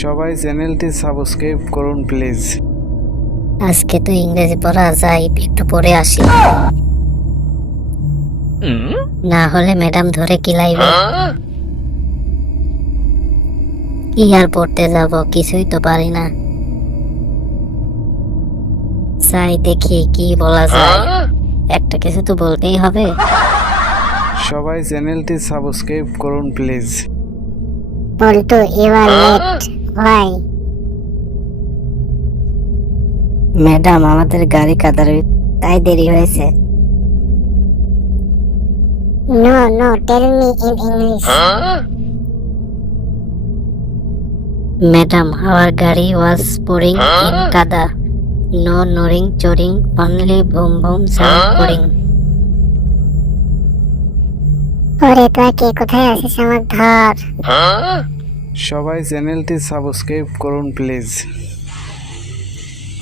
সবাই চ্যানেলটি সাবস্ক্রাইব করুন প্লিজ। আজকে তো ইংরেজি পড়া যাই, একটু পড়ে আসি, না হলে ম্যাডাম ধরে কিলাইবে। কি আর পড়তে যাব, কিছুই তো পারি না। যাই দেখি কি বলা যায়, একটা কিছু তো বলতেই হবে। সবাই চ্যানেলটি সাবস্ক্রাইব করুন please. Paltu, you are late. Why? Madam, আমাদের গাড়ি কাদার তাই দেরি হয়েছে। No no, tell me in English. Madam, our গাড়ি was pouring in kada. No noring choring, only boom boom sound pouring. ওরে তোরা কে কোথায় আছিস, আমার ধর। সবাই চ্যানেলটি সাবস্ক্রাইব করুন প্লিজ।